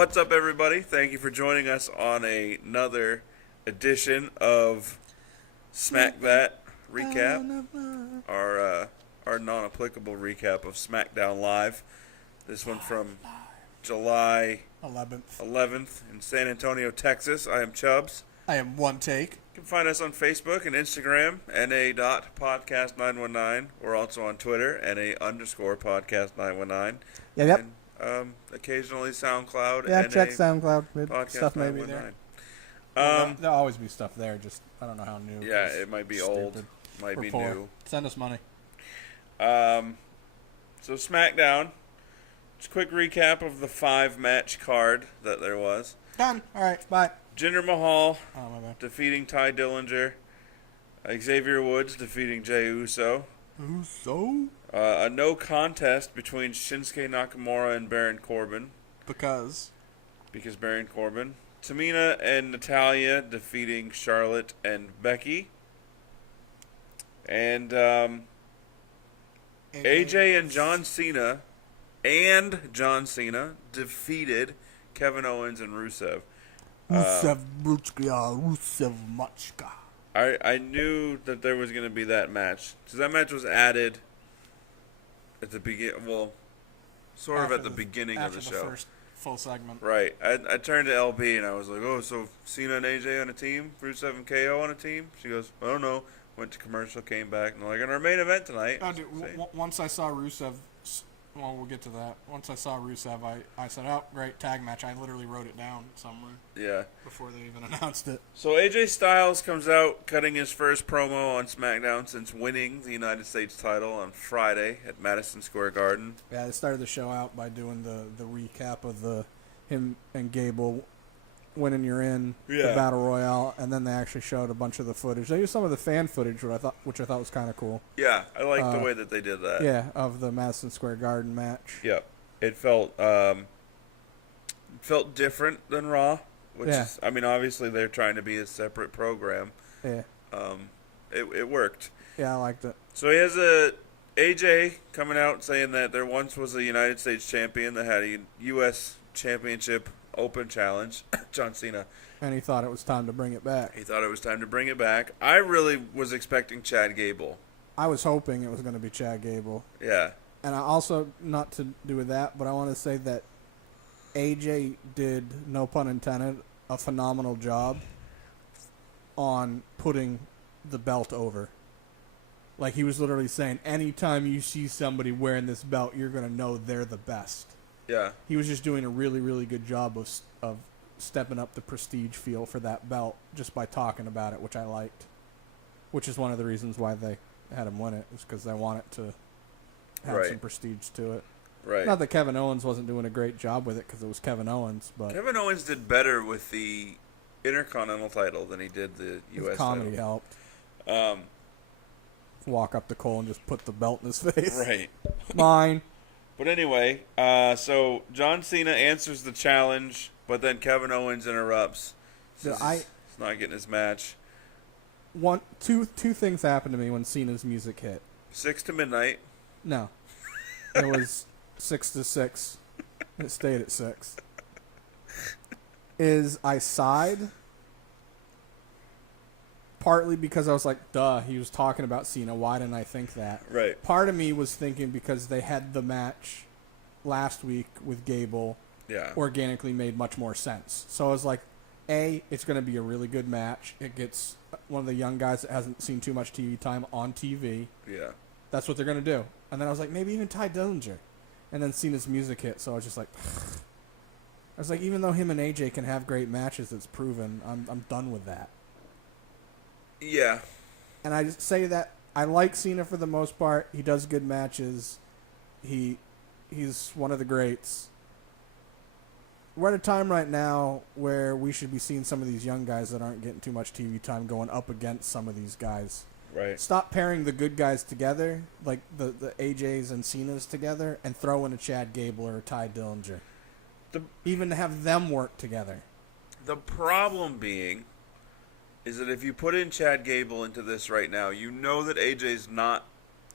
What's up, everybody? Thank you for joining us on another edition of Smack That Recap, our non-applicable recap of Smackdown Live. This one from July 11th in San Antonio, Texas. I am Chubbs. I am One Take. You can find us on Facebook and Instagram, na.podcast919. We're also on Twitter, na_podcast919. Yep. And occasionally SoundCloud. Yeah, check NA SoundCloud. Podcast Stuff may be 919. there. There'll always be stuff there. Just I don't know how new. Yeah, it might be old. Might We're be poor. new. Send us money. So Smackdown. Just a quick recap of the 5-match card that there was. Done. All right. Bye. Jinder Mahal Oh my bad. defeating Ty Dillinger. Xavier Woods defeating Jey Uso. Uso? A no contest between Shinsuke Nakamura and Baron Corbin. Because Baron Corbin. Tamina and Natalya defeating Charlotte and Becky. And AJ and John Cena defeated Kevin Owens and RUSEV. Rusev MACHKA. I knew that there was going to be that match. Because that match was added at the beginning. Well, sort of at the beginning of the show. After the first full segment. Right. I turned to LB and I was like, oh, so Cena and AJ on a team? Rusev and KO on a team? She goes, I don't know. Went to commercial, came back, and like, in our main event tonight. Oh, dude, once I saw Rusev, well, we'll get to that. Once I saw Rusev, I said, oh, great, tag match. I literally wrote it down somewhere. Yeah. Before they even announced it. So AJ Styles comes out cutting his first promo on SmackDown since winning the United States title on Friday at Madison Square Garden. Yeah, they started the show out by doing the recap of him and Gable winning the Battle Royale, and then they actually showed a bunch of the footage. They used some of the fan footage, which I thought was kind of cool. Yeah, I like the way that they did that. Yeah, of the Madison Square Garden match. Yep. It felt different than Raw, which is, I mean, obviously they're trying to be a separate program. Yeah. It worked. Yeah, I liked it. So he has AJ coming out saying that there once was a United States champion that had a U.S. Championship Open Challenge, John Cena. And he thought it was time to bring it back. I really was expecting Chad Gable. I was hoping it was going to be Chad Gable. Yeah. And I also, not to do with that, but I want to say that AJ did, no pun intended, a phenomenal job on putting the belt over. Like, he was literally saying, anytime you see somebody wearing this belt, you're going to know they're the best. Yeah. He was just doing a really, really good job of stepping up the prestige feel for that belt just by talking about it, which I liked. Which is one of the reasons why they had him win it, is because they want it to have some prestige to it. Right. Not that Kevin Owens wasn't doing a great job with it, because it was Kevin Owens, but Kevin Owens did better with the Intercontinental title than he did the U.S. comedy title. helped. Walk up to Cole and just put the belt in his face. Right. Mine. But anyway, so John Cena answers the challenge, but then Kevin Owens interrupts. He's not getting his match. Two things happened to me when Cena's music hit. 6 to midnight. No. It was 6 to 6. It stayed at 6. I sighed. Partly because I was like, duh, he was talking about Cena. Why didn't I think that? Right. Part of me was thinking because they had the match last week with Gable. Yeah. Organically made much more sense. So I was like, it's going to be a really good match. It gets one of the young guys that hasn't seen too much TV time on TV. Yeah. That's what they're going to do. And then I was like, maybe even Ty Dillinger. And then Cena's music hit, so I was just like, I was like, even though him and AJ can have great matches, it's proven, I'm done with that. Yeah. And I just say that I like Cena for the most part. He does good matches. He's one of the greats. We're at a time right now where we should be seeing some of these young guys that aren't getting too much TV time going up against some of these guys. Right. Stop pairing the good guys together, like the AJs and Cenas together, and throw in a Chad Gable or a Ty Dillinger. Even have them work together. The problem being is that if you put in Chad Gable into this right now, you know that AJ's not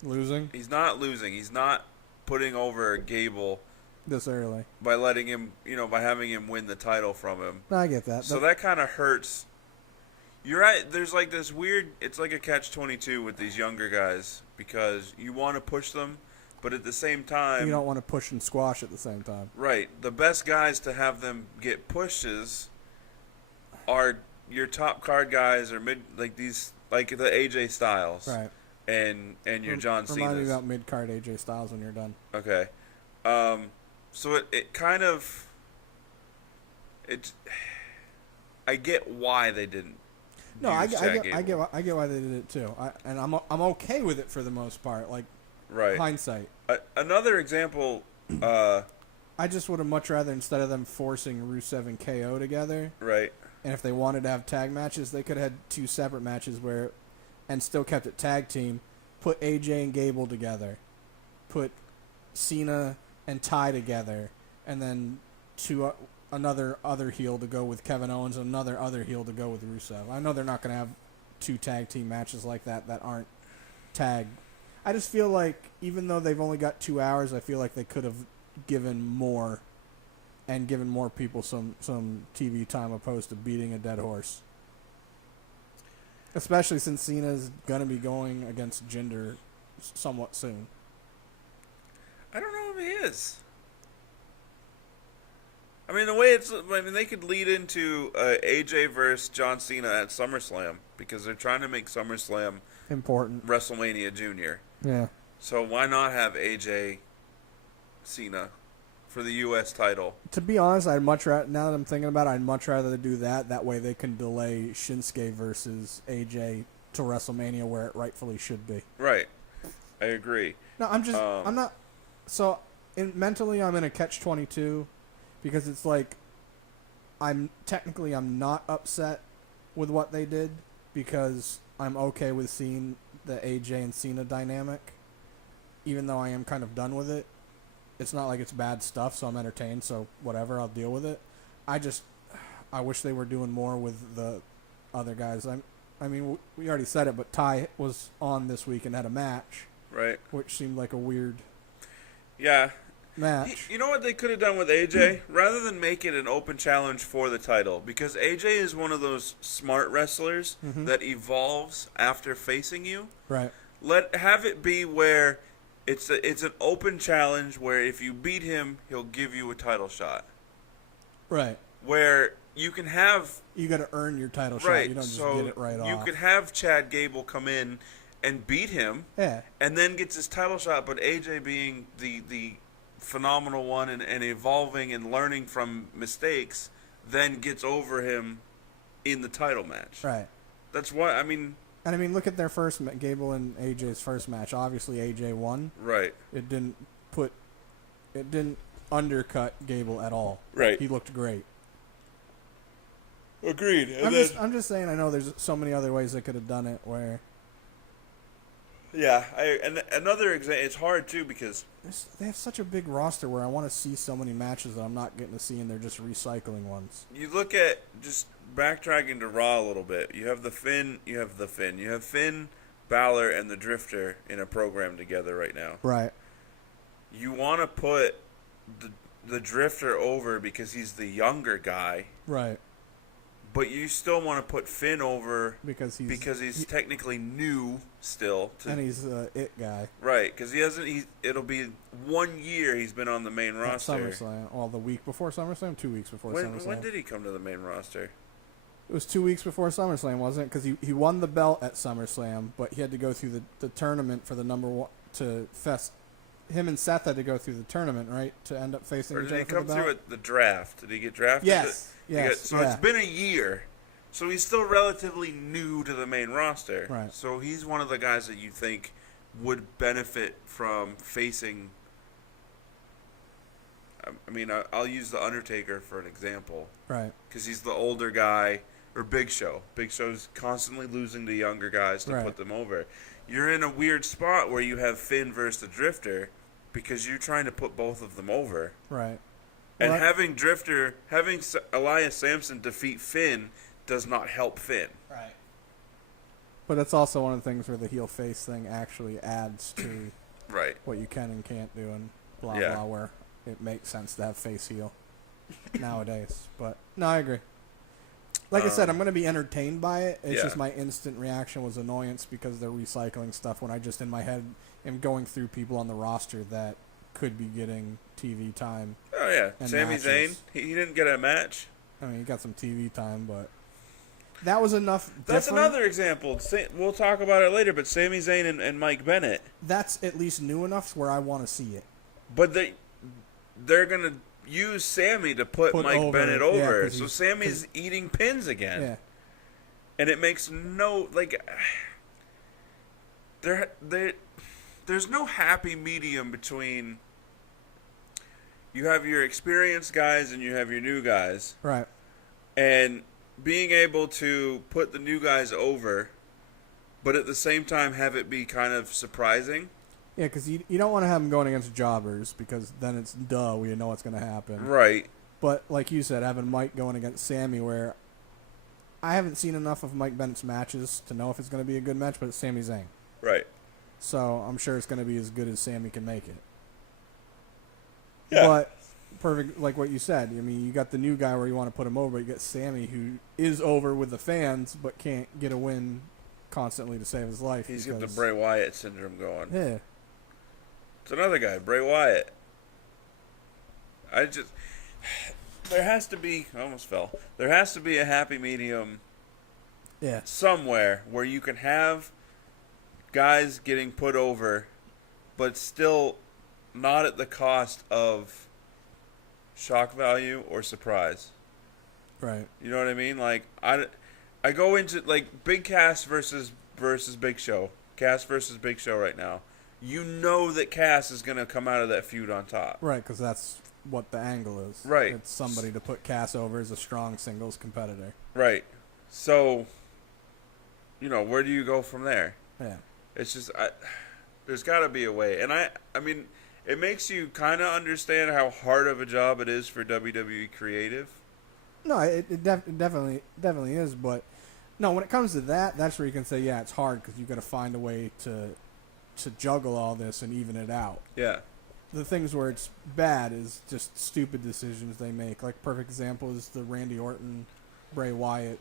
losing. He's not losing. He's not putting over Gable this early. by letting him, by having him win the title from him. No, I get that. So that kind of hurts. You're right. There's like this weird. It's like a catch-22 with these younger guys because you want to push them, but at the same time, you don't want to push and squash at the same time. Right. The best guys to have them get pushes are your top card guys or these like the AJ Styles. Right. And your John Cena. Remind me about mid-card AJ Styles when you're done. Okay. So it kind of I get why they didn't. No, I get why they did it too. I'm okay with it for the most part. Like, right. Hindsight. Another example. I just would have much rather, instead of them forcing Rusev and KO together. Right. And if they wanted to have tag matches, they could have had 2 separate matches and still kept it tag team. Put AJ and Gable together. Put Cena and Ty together, and then another other heel to go with Kevin Owens, and another other heel to go with Rusev. I know they're not going to have 2 tag team matches like that aren't tag. I just feel like even though they've only got 2 hours, I feel like they could have given more and given more people some TV time opposed to beating a dead horse. Especially since Cena's going to be going against Jinder somewhat soon. I don't know if he is. I mean, the way they could lead into AJ versus John Cena at SummerSlam because they're trying to make SummerSlam important. WrestleMania Junior. Yeah. So why not have AJ Cena for the U.S. title? To be honest, I'd much rather, now that I'm thinking about it, I'd much rather do that. That way they can delay Shinsuke versus AJ to WrestleMania where it rightfully should be. Right. I agree. No, I'm not. So, mentally, I'm in a catch-22 because it's like I'm not upset with what they did because I'm okay with seeing the AJ and Cena dynamic, even though I am kind of done with it. It's not like it's bad stuff, so I'm entertained, so whatever, I'll deal with it. I wish they were doing more with the other guys. I mean, we already said it, but Ty was on this week and had a match. Right. Which seemed like a weird match. You know what they could have done with AJ? Rather than make it an open challenge for the title, because AJ is one of those smart wrestlers that evolves after facing you. Right. Have it be where it's an open challenge where if you beat him, he'll give you a title shot. Right. Where you can have... You got to earn your title shot. Right. You don't just get it right off. You could have Chad Gable come in and beat him, and then gets his title shot, but AJ being the phenomenal one and evolving and learning from mistakes, then gets over him in the title match. Right. That's what, I mean... And I mean, look at their first, Gable and AJ's first match. Obviously, AJ won. Right. It didn't undercut Gable at all. Right. He looked great. Agreed. I'm just saying, I know there's so many other ways they could have done it where... Yeah, and another example, it's hard too because they have such a big roster where I want to see so many matches that I'm not getting to see, and they're just recycling ones. You look at, just backtracking to Raw a little bit, you have Finn, Balor, and the Drifter in a program together right now. Right. You want to put the Drifter over because he's the younger guy. Right. But you still want to put Finn over because he's technically new still. And he's it guy. Right, because it'll be 1 year he's been on the main roster. SummerSlam. Well, the week before SummerSlam? 2 weeks before SummerSlam. When did he come to the main roster? It was 2 weeks before SummerSlam, wasn't it? Because he won the belt at SummerSlam, but he had to go through the tournament for the number one to fest. Him and Seth had to go through the tournament, right, to end up facing each other. Or did he come through at the draft? Did he get drafted? Yes. So it's been a year. So he's still relatively new to the main roster. Right. So he's one of the guys that you think would benefit from facing. I mean, I'll use The Undertaker for an example. Right. Because he's the older guy, or Big Show. Big Show's constantly losing to younger guys to put them over. You're in a weird spot where you have Finn versus the Drifter because you're trying to put both of them over. Right. And having Elias Sampson defeat Finn does not help Finn. Right. But it's also one of the things where the heel face thing actually adds to right. what you can and can't do and blah blah. Where it makes sense to have face heel nowadays. But no, I agree. Like I said, I'm going to be entertained by it. It's just my instant reaction was annoyance because they're recycling stuff when I just in my head am going through people on the roster that could be getting TV time. Oh, yeah. And Sami matches. Zayn, he didn't get a match. I mean, he got some TV time, but that was enough. That's different. another example. We'll talk about it later, but Sami Zayn and Mike Bennett. That's at least new enough where I want to see it. But they're going to use Sammy to put Mike Bennett over. Yeah, so Sammy's eating pins again. Yeah. And it makes no, like, there's no happy medium between you have your experienced guys and you have your new guys. Right. And being able to put the new guys over, but at the same time have it be kind of surprising. Yeah, because you don't want to have them going against jobbers because then it's we know what's going to happen. Right. But like you said, having Mike going against Sammy, where I haven't seen enough of Mike Bennett's matches to know if it's going to be a good match, but it's Sami Zayn. Right. So I'm sure it's going to be as good as Sammy can make it. Yeah. But perfect, like what you said. I mean, you got the new guy where you want to put him over. You got Sammy who is over with the fans but can't get a win constantly to save his life. He's got the Bray Wyatt syndrome going. Yeah. It's another guy, Bray Wyatt. There has to be, I almost fell. There has to be a happy medium somewhere where you can have guys getting put over, but still not at the cost of shock value or surprise. Right. You know what I mean? Like, I go into, like, Big Cass versus Big Show. Cass versus Big Show right now. You know that Cass is going to come out of that feud on top. Right, because that's what the angle is. Right. It's somebody to put Cass over as a strong singles competitor. Right. So, where do you go from there? Yeah. It's just, there's got to be a way. And I mean, it makes you kind of understand how hard of a job it is for WWE Creative. No, it definitely is. But, no, when it comes to that, that's where you can say, yeah, it's hard because you've got to find a way to juggle all this and even it out. Yeah. The things where it's bad is just stupid decisions they make. Like, perfect example is the Randy Orton, Bray Wyatt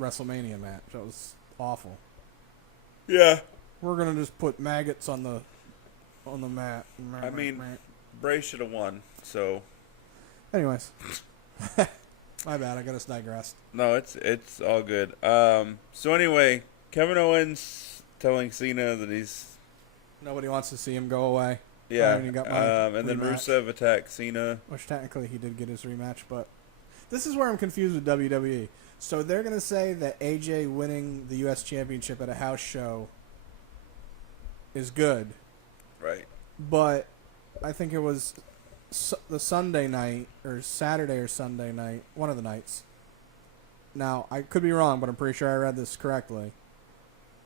WrestleMania match. That was awful. Yeah. We're gonna just put maggots on the mat. I mean, Bray should have won. So. Anyways, my bad. I got us digressed. No, it's all good. So anyway, Kevin Owens telling Cena that nobody wants to see him go away. Yeah. And then Rusev attacked Cena. Which technically he did get his rematch, but this is where I'm confused with WWE. So they're going to say that AJ winning the U.S. Championship at a house show is good. Right. But I think it was the Sunday night, or Saturday or Sunday night, one of the nights. Now, I could be wrong, but I'm pretty sure I read this correctly.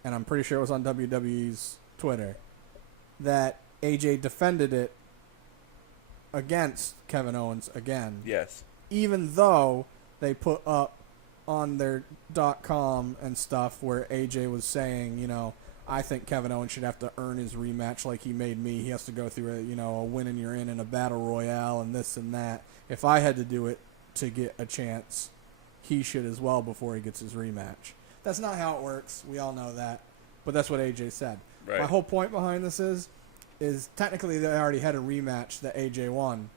And I'm pretty sure it was on WWE's Twitter. That AJ defended it against Kevin Owens again. Yes. Even though they put up on their .com and stuff where AJ was saying, I think Kevin Owens should have to earn his rematch like he made me. He has to go through a win and you're in a battle royale and this and that. If I had to do it to get a chance, he should as well before he gets his rematch. That's not how it works. We all know that. But that's what AJ said. Right. My whole point behind this is technically they already had a rematch that AJ won.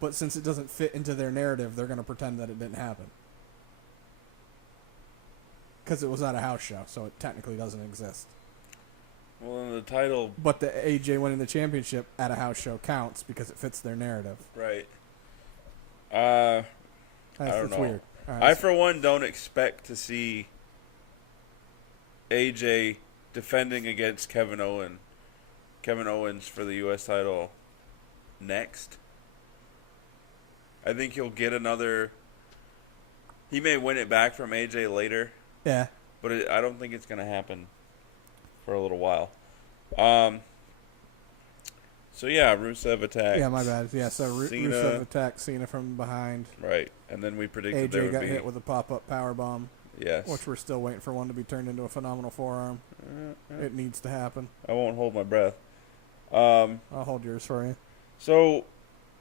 But since it doesn't fit into their narrative, they're going to pretend that it didn't happen. Because it was at a house show, so it technically doesn't exist. Well, in the title... But the AJ winning the championship at a house show counts because it fits their narrative. Right. I don't know. Weird. Right, I, for one, don't expect to see AJ defending against Kevin Owens for the U.S. title next. I think he'll get another... He may win it back from AJ later. Yeah. But I don't think it's going to happen for a little while. So, yeah, Rusev attacked. Yeah, my bad. Yeah, so Cena. Rusev attacked Cena from behind. Right. And then we predicted there AJ would got be... hit with a pop-up powerbomb. Yes. Which we're still waiting for one to be turned into a phenomenal forearm. It needs to happen. I won't hold my breath. I'll hold yours for you. So,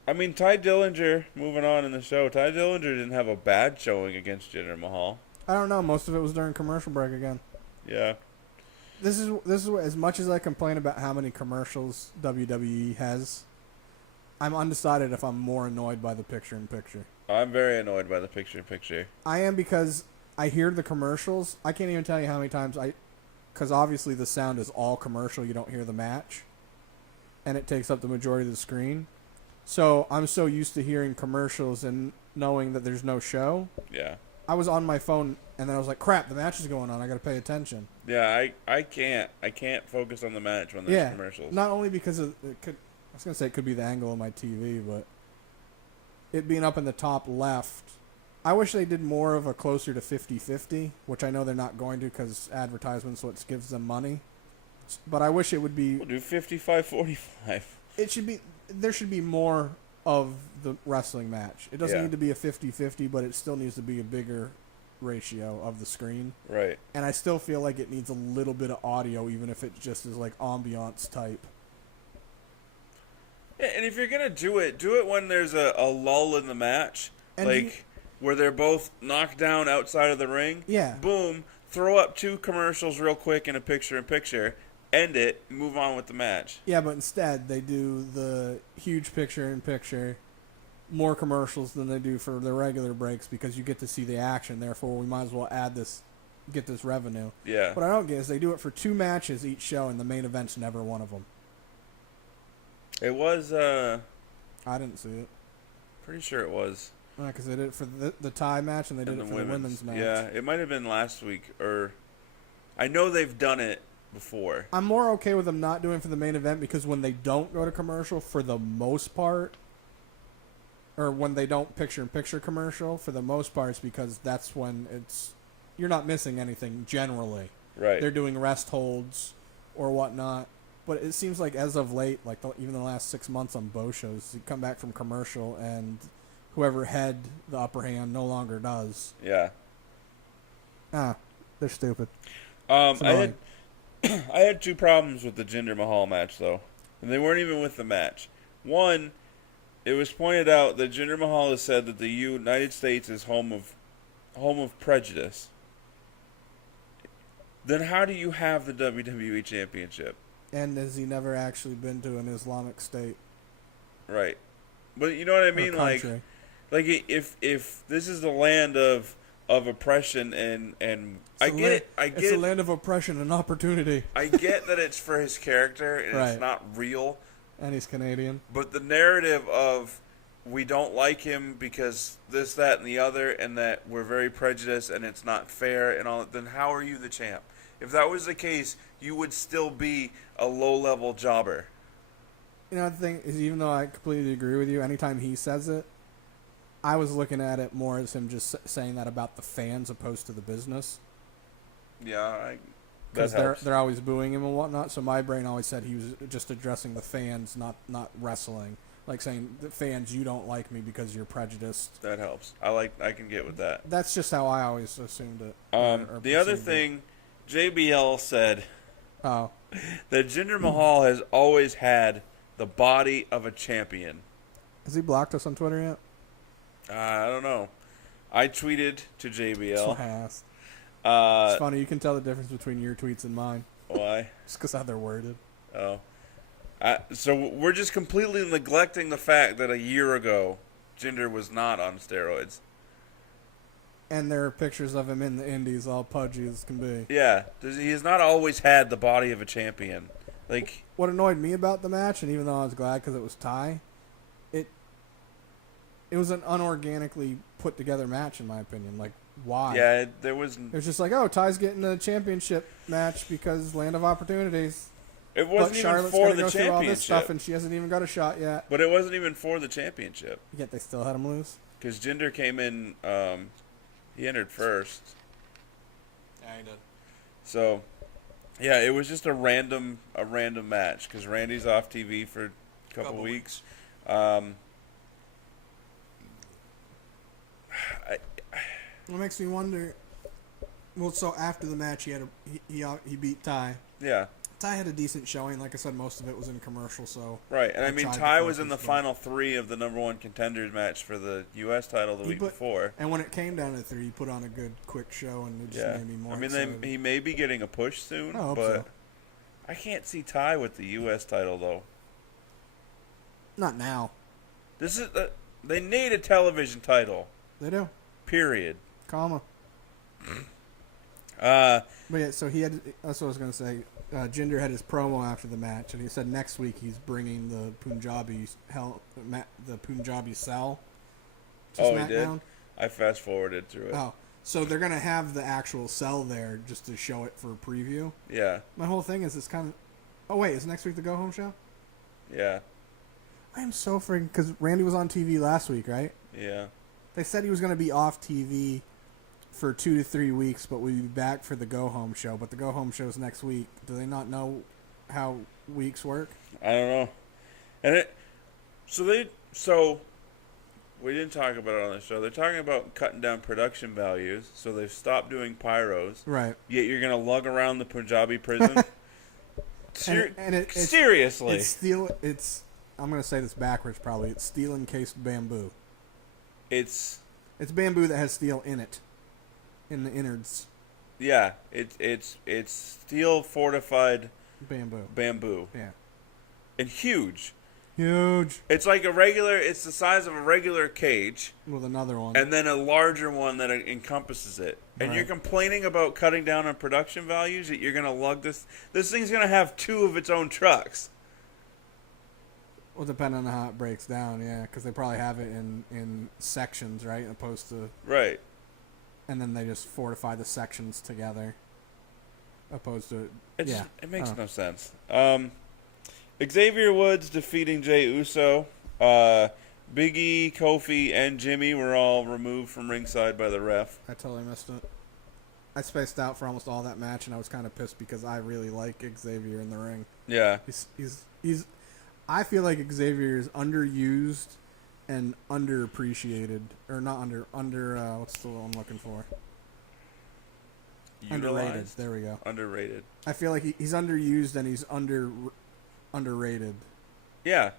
I mean, Ty Dillinger, moving on in the show, Ty Dillinger didn't have a bad showing against Jinder Mahal. I don't know. Most of it was during commercial break again. Yeah. This is as much as I complain about how many commercials WWE has. I'm undecided if I'm more annoyed by the picture-in-picture. I'm very annoyed by the picture-in-picture. I am because I hear the commercials. I can't even tell you how many times because obviously the sound is all commercial. You don't hear the match, and it takes up the majority of the screen. So I'm so used to hearing commercials and knowing that there's no show. Yeah. I was on my phone, and then I was like, crap, the match is going on. I got to pay attention. Yeah, I can't focus on the match when there's commercials. Not only because of it could. I was going to say it could be the angle of my TV, but it being up in the top left. I wish they did more of a closer to 50-50, which I know they're not going to because advertisements what gives them money. But I wish it would be... We'll do 55-45. It should be... There should be more of the wrestling match. It doesn't need to be a 50-50, but it still needs to be a bigger ratio of the screen. Right. And I still feel like it needs a little bit of audio, even if it just is like ambiance type. Yeah, and if you're going to do it when there's a lull in the match. And where they're both knocked down outside of the ring. Yeah. Boom. Throw up 2 commercials real quick in a picture-in-picture. End it. Move on with the match. Yeah, but instead they do the huge picture-in-picture, more commercials than they do for the regular breaks because you get to see the action. Therefore, we might as well get this revenue. Yeah. What I don't get is they do it for 2 matches each show, and the main event's never one of them. It was, I didn't see it. pretty sure it was. Because they did it for the tie match, and they did it for the women's match. Yeah, it might have been last week, or... I know they've done it before. I'm more okay with them not doing it for the main event because when they don't go to commercial, for the most part, or when they don't picture-in-picture commercial, for the most part, it's because that's when you're not missing anything generally. Right. They're doing rest holds or whatnot. But it seems like as of late, like even the last 6 months on both shows, you come back from commercial and whoever had the upper hand no longer does. Yeah. They're stupid. I had 2 problems with the Jinder Mahal match, though. And they weren't even with the match. One, it was pointed out that Jinder Mahal has said that the United States is home of prejudice. Then how do you have the WWE Championship? And has he never actually been to an Islamic state? Right. But you know what I mean? Like if this is the land of oppression and I get it. It's a land of oppression and opportunity. I get that it's for his character and Right. it's not real. And he's Canadian. But the narrative of we don't like him because this, that, and the other, and that we're very prejudiced and it's not fair and all, then how are you the champ? If that was the case, you would still be a low-level jobber. You know, the thing is, even though I completely agree with you, anytime he says it, I was looking at it more as him just saying that about the fans opposed to the business. Yeah, because they're always booing him and whatnot. So my brain always said he was just addressing the fans, not wrestling. Like saying, the fans, you don't like me because you're prejudiced. That helps. I can get with that. That's just how I always assumed it. The other thing, JBL said that Jinder Mahal has always had the body of a champion. Has he blocked us on Twitter yet? I don't know. I tweeted to JBL. It's funny. You can tell the difference between your tweets and mine. Why? Just because how they're worded. Oh. So we're just completely neglecting the fact that a year ago, Jinder was not on steroids. And there are pictures of him in the indies, all pudgy as can be. Yeah. He has not always had the body of a champion. Like, what annoyed me about the match, and even though I was glad because it was Ty, it was an unorganically put together match in my opinion. Like, why? Yeah, there was. It was just like, oh, Ty's getting a championship match because land of opportunities. It wasn't but even Charlotte's for gonna the go championship. Through all this stuff, and she hasn't even got a shot yet. But it wasn't even for the championship. Yet they still had him lose. Because Jinder came in. He entered first. Yeah, he did. So, yeah, it was just a random match because Randy's off TV for a couple weeks. It makes me wonder. Well, so after the match, he beat Ty. Yeah. Ty had a decent showing. Like I said, most of it was in commercial, so... Right, and I mean, tried to Ty was in focus, the but- final 3 of the number 1 contenders match for the U.S. title the week before. And when it came down to 3, he put on a good, quick show, and it just made me more I mean, excited. he may be getting a push soon, I hope but so. I can't see Ty with the U.S. title, though. Not now. This is they need a television title. They do. Period. Comma. Uh, But yeah, so he had... That's what I was going to say. Jinder had his promo after the match, and he said next week he's bringing the Punjabi cell to oh, SmackDown. he did? I fast-forwarded through it. Oh, so they're going to have the actual cell there just to show it for a preview. Yeah, My whole thing is it's kind of... Oh, wait, is next week the go-home show? yeah, I am so freaking... Because Randy was on TV last week, right? yeah. They said he was going to be off TV for 2 to 3 weeks, but we'd be back for the go-home show. But the go-home show's next week. Do they not know how weeks work? I don't know. And so we didn't talk about it on the show. They're talking about cutting down production values, so they've stopped doing pyros. Right. Yet you're gonna lug around the Punjabi prison. Seriously. It's I'm going to say this backwards probably. It's steel encased bamboo. It's bamboo that has steel in it. In the innards. yeah. It's steel fortified Bamboo. Yeah. and huge. Huge. It's like it's the size of a regular cage, With another one. and then a larger one that encompasses it. And Right. you're complaining about cutting down on production values, that you're going to lug this thing's going to have 2 of its own trucks. Well, depending on how it breaks down, yeah. Because they probably have it in sections, right? Opposed to... Right. And then they just fortify the sections together. Opposed to... It makes no sense. Xavier Woods defeating Jey Uso. Big E, Kofi, and Jimmy were all removed from ringside by the ref. I totally missed it. I spaced out for almost all that match, and I was kind of pissed because I really like Xavier in the ring. Yeah. He's I feel like Xavier is underused and underappreciated, or not what's the one I'm looking for? Underrated. Utilized? There we go. Underrated. I feel like he's underused and he's underrated. Yeah.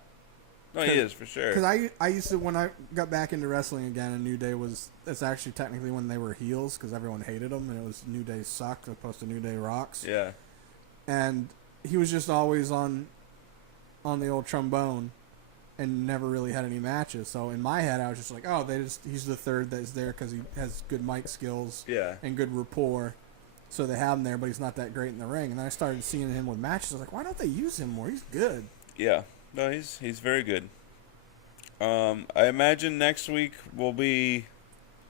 No, he is, for sure. Because I used to, when I got back into wrestling again, and New Day it's actually technically when they were heels, because everyone hated them, and it was New Day sucked as opposed to New Day rocks. Yeah. And he was just always on the old trombone, and never really had any matches. So in my head, I was just like, oh, he's the third that's there because he has good mic skills and good rapport. So they have him there, but he's not that great in the ring. And then I started seeing him with matches. I was like, why don't they use him more? He's good. Yeah. No, he's very good. I imagine next week will be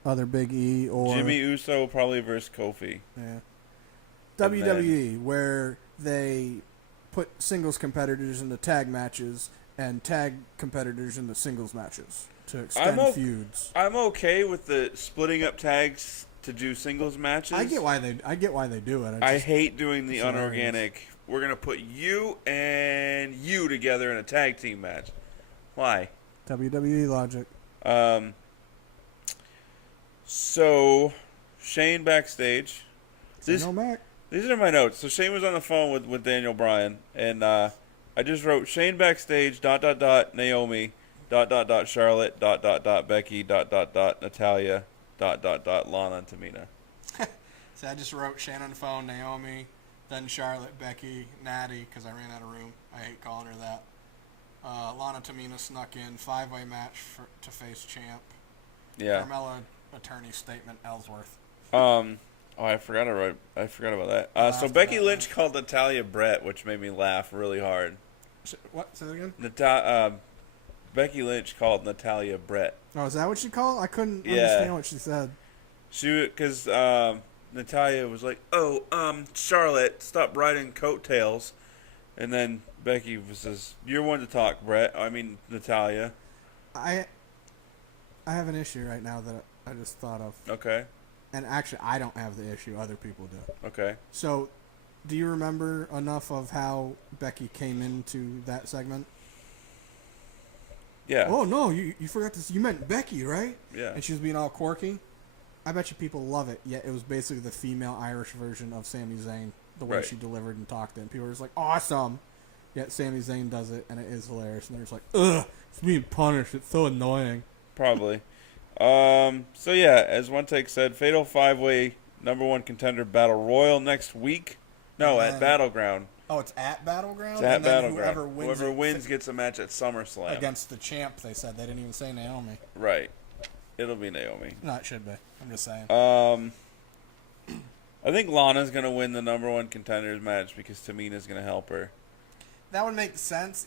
Other Big E or Jimmy Uso probably versus Kofi. Yeah. And WWE, where they put singles competitors into tag matches and tag competitors into singles matches to extend feuds. I'm okay with the splitting up tags to do singles matches. I get why they do it. I hate doing the unorganic. We're gonna put you and you together in a tag team match. Why? WWE logic. So Shane backstage. These No Mac. are my notes. So Shane was on the phone with Daniel Bryan, and I just wrote Shane backstage. ... Naomi. ... Charlotte. ... Becky. ... Natalia. ... Lana and Tamina. So I just wrote Shane on the phone, Naomi, then Charlotte, Becky, Natty, because I ran out of room. I hate calling her that. Lana Tamina snuck in, 5-way match to face champ. Yeah. Carmella attorney statement, Ellsworth. I forgot about that. So Becky Lynch called Natalia Brett, which made me laugh really hard. What? Say that again? Becky Lynch called Natalia Brett. Oh, is that what she called? I couldn't understand what she said. Because Natalia was like, Charlotte, stop riding coattails. And then Becky says, you're one to talk, Brett. I mean, Natalia. I have an issue right now that I just thought of. Okay. And actually, I don't have the issue. Other people do. Okay. So, do you remember enough of how Becky came into that segment? Yeah. Oh, no, you forgot this. You meant Becky, right? Yeah. And she was being all quirky. I bet you people love it, yet it was basically the female Irish version of Sami Zayn the way Right. she delivered and talked it. And people were just like, awesome. Yet Sami Zayn does it, and it is hilarious. And they're just like, ugh, it's being punished. It's so annoying. Probably. So yeah, as One Take said, Fatal 5-Way #1 contender battle royal next week. No, And at then- Battleground. Oh, it's at Battleground? It's at and then Battleground. whoever wins gets a match at SummerSlam. against the champ, they said. They didn't even say Naomi. Right. It'll be Naomi. No, it should be. I'm just saying. I think Lana's gonna win the #1 contenders match because Tamina's gonna help her. That would make sense.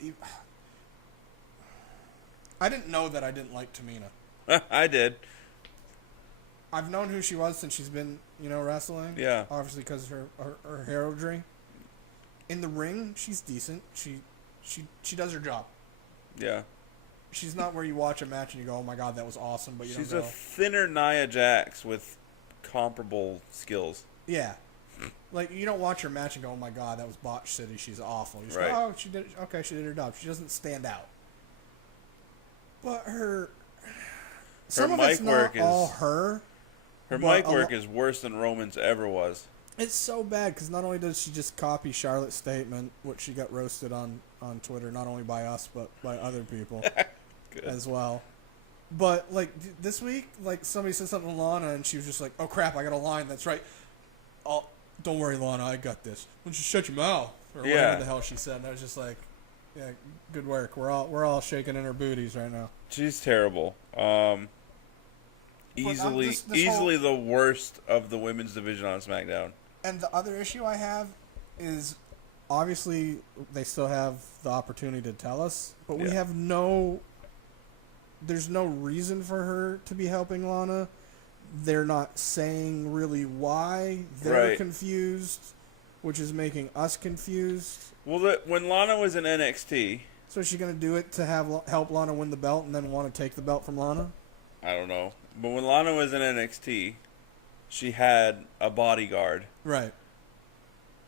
I didn't know that I didn't like Tamina. I did. I've known who she was since she's been, wrestling. Yeah. Obviously because of her heraldry. In the ring, she's decent. She does her job. Yeah. She's not where you watch a match and you go, oh my god, that was awesome, but you She's don't a go, thinner Nia Jax with comparable skills. yeah. Like, you don't watch her match and go, oh my god, that was Botch City, she's awful. You just Right. go, oh, she did her job. She doesn't stand out. But some of it's mic work not all is- her. Her But mic work is worse than Roman's ever was. It's so bad because not only does she just copy Charlotte's statement, which she got roasted on Twitter, not only by us but by other people Good. as well. But like this week, like somebody said something to Lana and she was just like, "Oh crap, I got a line that's right. Oh, don't worry, Lana, I got this. Why don't you shut your mouth?" Or Yeah. whatever the hell she said. And I was just like, "Yeah, good work. We're all shaking in our booties right now." She's terrible. Easily, this easily the worst of the women's division on SmackDown. And the other issue I have is, obviously, they still have the opportunity to tell us, but we Yeah. have there's no reason for her to be helping Lana. They're not saying really why. They're Right. confused, which is making us confused. Well, when Lana was in NXT, So is she going to do it to help Lana win the belt and then want to take the belt from Lana? I don't know. But when Lana was in NXT, she had a bodyguard. Right.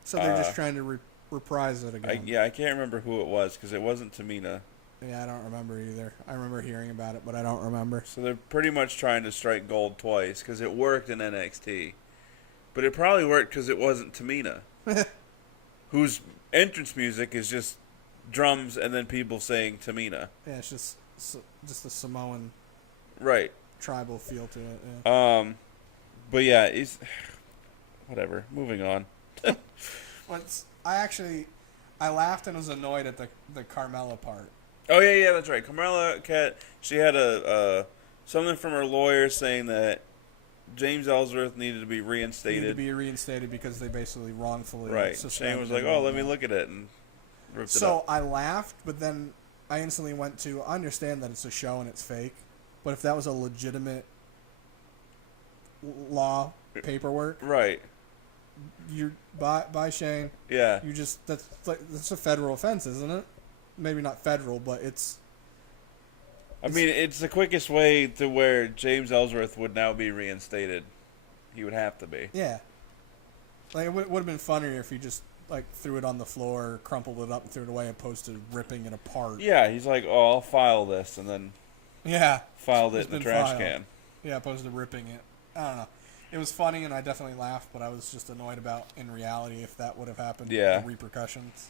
So they're just trying to reprise it again. I can't remember who it was because it wasn't Tamina. Yeah, I don't remember either. I remember hearing about it, but I don't remember. So they're pretty much trying to strike gold twice because it worked in NXT. But it probably worked because it wasn't Tamina, whose entrance music is just drums and then people saying Tamina. Yeah, it's just a Samoan Right. tribal feel to it. Yeah. But yeah, it's whatever. Moving on. I laughed and was annoyed at the Carmella part. Oh yeah, that's right. Carmella Cat. She had a something from her lawyer saying that James Ellsworth needed to be reinstated. Needed to be reinstated because they basically wrongfully Right. suspended Shane was like, him. "Oh, let me look at it," and ripped it So up. I laughed, but then I instantly went to, I understand that it's a show and it's fake, but if that was a legitimate law paperwork, Right. you're by Shane. Yeah. You just that's a federal offense, isn't it? Maybe not federal, but it's. I mean, it's the quickest way to where James Ellsworth would now be reinstated. He would have to be. Yeah. Like, it would have been funnier if he just, like, threw it on the floor, crumpled it up, and threw it away, opposed to ripping it apart. Yeah, he's like, "Oh, I'll file this," and then Yeah. filed it It's in the been trash filed. can. Yeah, opposed to ripping it. I don't know. It was funny, and I definitely laughed, but I was just annoyed about, in reality, if that would have happened. Yeah. The repercussions.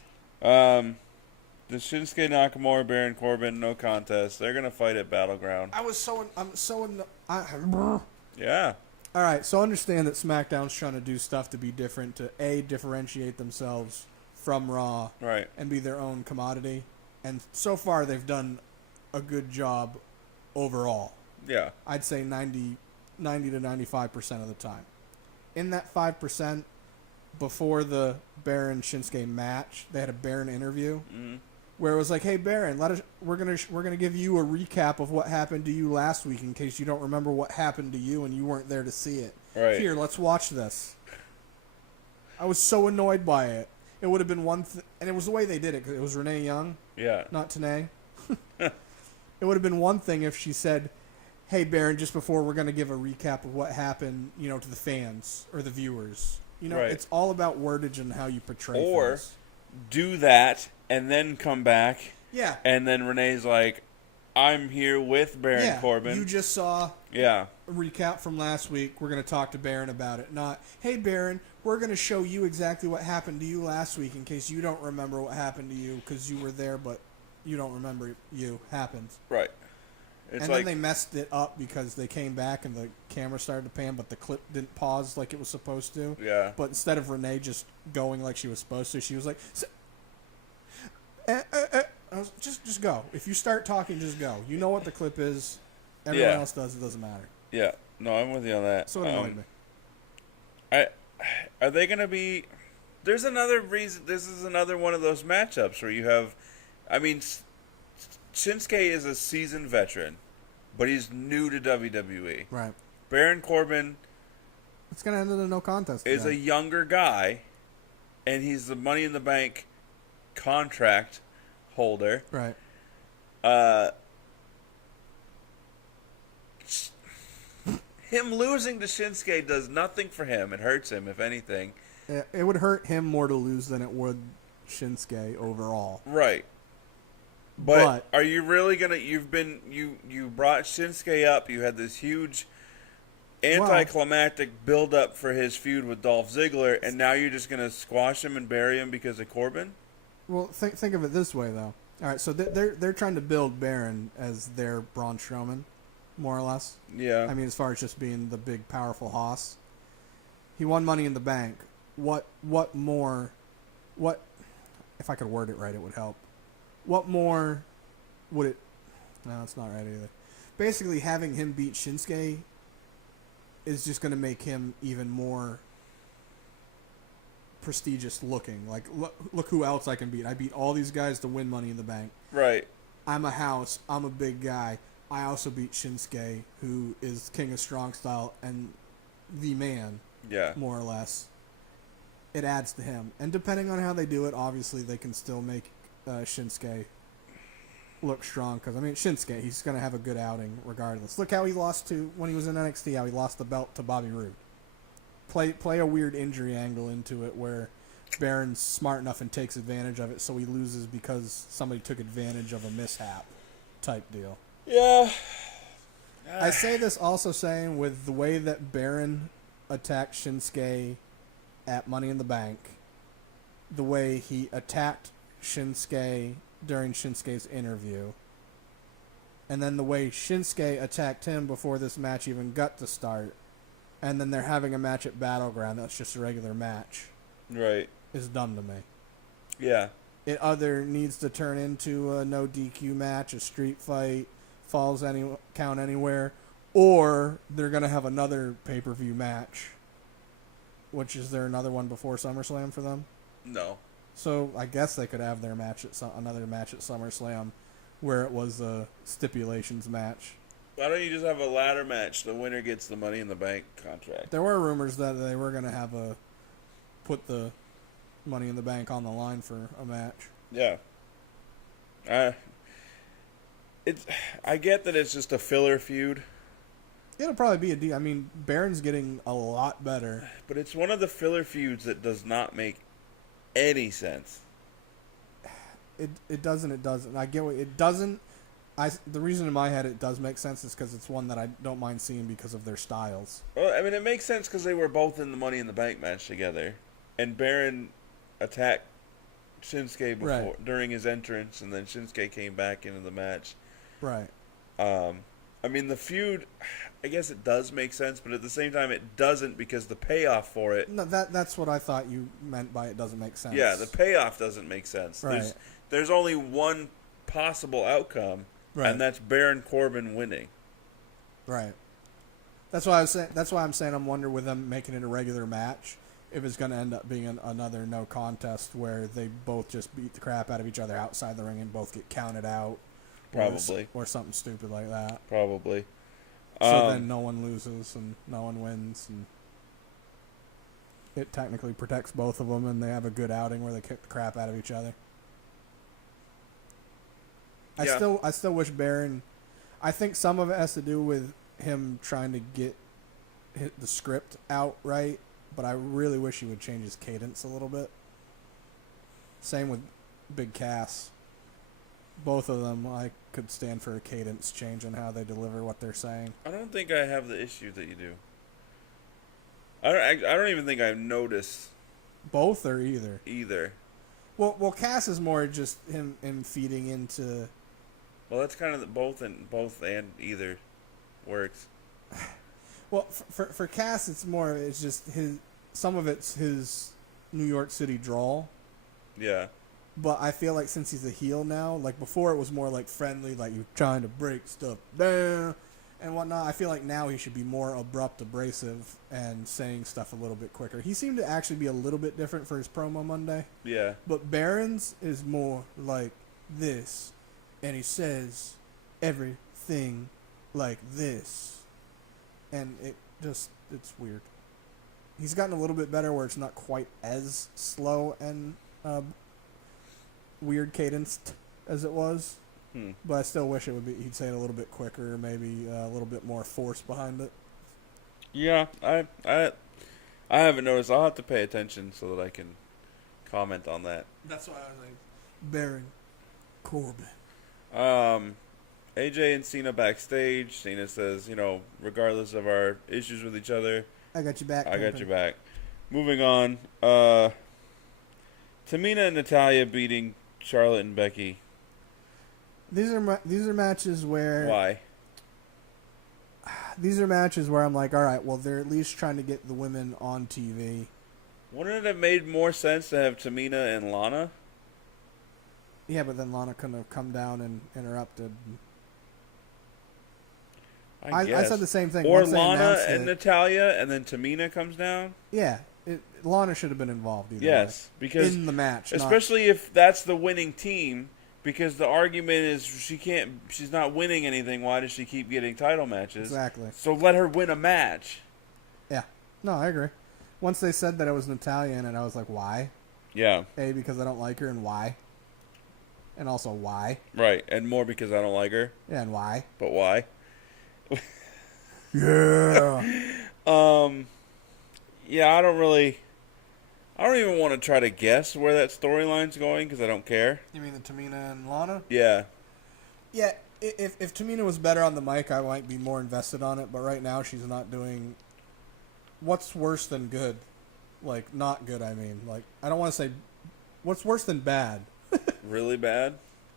The Shinsuke Nakamura, Baron Corbin, no contest. They're gonna fight at Battleground. I'm so Yeah. All right, so understand that SmackDown's trying to do stuff to be different, to differentiate themselves from Raw, Right. and be their own commodity. And so far, they've done a good job overall. Yeah. I'd say 90 to 95% of the time. In that 5%, before the Baron Shinsuke match, they had a Baron interview where it was like, "Hey Baron, we're gonna give you a recap of what happened to you last week in case you don't remember what happened to you and you weren't there to see it. Right. Here, let's watch this." I was so annoyed by it. It would have been and it was the way they did it, 'cause it was Renee Young, Yeah. not Tanae. It would have been one thing if she said, "Hey Baron, just before we're going to give a recap of what happened, to the fans or the viewers." Right. It's all about wordage and how you portray Or things. do that and then come back, Yeah. and then Renee's like, "I'm here with Baron Corbin." You just saw Yeah. a recap from last week. We're going to talk to Baron about it. Not, "Hey Baron, we're going to show you exactly what happened to you last week in case you don't remember what happened to you because you were there, but you don't remember you happened. Right. It's and like, then they messed it up because they came back and the camera started to pan, but the clip didn't pause like it was supposed to. yeah. But instead of Renee just going like she was supposed to, she was like, just go. If you start talking, just go. You know what the clip is. Everyone else does. It doesn't matter. Yeah. No, I'm with you on that. So it annoyed me. Are they going to be... There's another reason... This is another one of those matchups where you have... I mean, Shinsuke is a seasoned veteran, but he's new to WWE. Right. Baron Corbin... It's going to end in a no contest. Is a younger guy, and he's the Money in the Bank contract holder. Right. Him losing to Shinsuke does nothing for him. It hurts him, if anything. It would hurt him more to lose than it would Shinsuke overall. Right. But are you really gonna? You brought Shinsuke up. You had this huge anticlimactic build-up for his feud with Dolph Ziggler, and now you're just gonna squash him and bury him because of Corbin? Well, think of it this way, though. All right, so they're trying to build Baron as their Braun Strowman, more or less. Yeah. I mean, as far as just being the big, powerful hoss. He won Money in the Bank. What more? What? If I could word it right, it would help. What more would it... No, it's not right either. Basically, having him beat Shinsuke is just going to make him even more prestigious looking. Like, look who else I can beat. I beat all these guys to win Money in the Bank. Right. I'm a house. I'm a big guy. I also beat Shinsuke, who is King of Strong Style and the man, more or less. It adds to him. And depending on how they do it, obviously they can still make Shinsuke look strong. Because, I mean, Shinsuke, he's going to have a good outing regardless. Look how he lost to, when he was in NXT, how he lost the belt to Bobby Roode. Play a weird injury angle into it where Baron's smart enough and takes advantage of it, so he loses because somebody took advantage of a mishap type deal. Yeah. I say this also saying with the way that Baron attacked Shinsuke at Money in the Bank, the way he attacked Shinsuke during Shinsuke's interview, and then the way Shinsuke attacked him before this match even got to start, and then they're having a match at Battleground that's just a regular match. Right. Is dumb to me. Yeah. It either needs to turn into a no DQ match, a street fight, falls count anywhere, or they're going to have another pay-per-view match. Which, is there another one before SummerSlam for them? No. So I guess they could have their match at another match at SummerSlam where it was a stipulations match. Why don't you just have a ladder match? The winner gets the Money in the Bank contract. There were rumors that they were going to have put the Money in the Bank on the line for a match. Yeah. I get that it's just a filler feud. It'll probably be I mean, Baron's getting a lot better. But it's one of the filler feuds that does not make any sense. It doesn't. I get what it doesn't. The reason in my head it does make sense is because it's one that I don't mind seeing because of their styles. Well, I mean, it makes sense because they were both in the Money in the Bank match together, and Baron attacked Shinsuke during his entrance, and then Shinsuke came back into the match. Right. I mean, the feud, I guess it does make sense, but at the same time, it doesn't because the payoff for it. No, that's what I thought you meant by it doesn't make sense. Yeah, the payoff doesn't make sense. Right. There's only one possible outcome, and that's Baron Corbin winning. Right. That's why I was saying. That's why I'm saying I'm wondering with them making it a regular match if it's going to end up being another no contest where they both just beat the crap out of each other outside the ring and both get counted out. Probably. Or something stupid like that. Probably. So then no one loses and no one wins, and it technically protects both of them, and they have a good outing where they kick the crap out of each other. Yeah. I still wish Baron. I think some of it has to do with him trying to get the script out right, but I really wish he would change his cadence a little bit. Same with Big Cass. Both of them, I could stand for a cadence change in how they deliver what they're saying. I don't think I have the issue that you do. I don't even think I've noticed Both or either? either. Well, Cass is more just him feeding into. Well, that's kind of both and either works. Well, for Cass, it's just his. Some of it's his New York City drawl. Yeah. But I feel like since he's a heel now, like before it was more like friendly, like you're trying to break stuff down and whatnot. I feel like now he should be more abrupt, abrasive, and saying stuff a little bit quicker. He seemed to actually be a little bit different for his promo Monday. Yeah. But Baron's is more like this, and he says everything like this. And it's weird. He's gotten a little bit better where it's not quite as slow and weird cadenced as it was. But I still wish he'd say it a little bit quicker, maybe a little bit more force behind it. Yeah, I haven't noticed. I'll have to pay attention so that I can comment on that. That's why I was like, Baron Corbin. AJ and Cena backstage. Cena says, regardless of our issues with each other, I got you back. I got your back. Moving on. Tamina and Natalya beating Charlotte and Becky. These are matches where. Why? These are matches where I'm like, all right, well, they're at least trying to get the women on TV. Wouldn't it have made more sense to have Tamina and Lana? Yeah, but then Lana couldn't have come down and interrupted. I said the same thing. Or Lana and Natalya, and then Tamina comes down? Yeah. Lana should have been involved either Yes, way. because in the match. Especially if that's the winning team, because the argument is she's not winning anything, why does she keep getting title matches? Exactly. So let her win a match. Yeah. No, I agree. Once they said that it was Natalya in it, I was like, why? Yeah. A, because I don't like her, and why? And also, why? Right, and more because I don't like her. Yeah, and why? But why? Yeah. Yeah, I don't even want to try to guess where that storyline's going because I don't care. You mean the Tamina and Lana? Yeah. Yeah, if Tamina was better on the mic, I might be more invested on it, but right now she's not doing what's worse than good. Like, not good, I mean. Like, I don't want to say what's worse than bad. Really bad?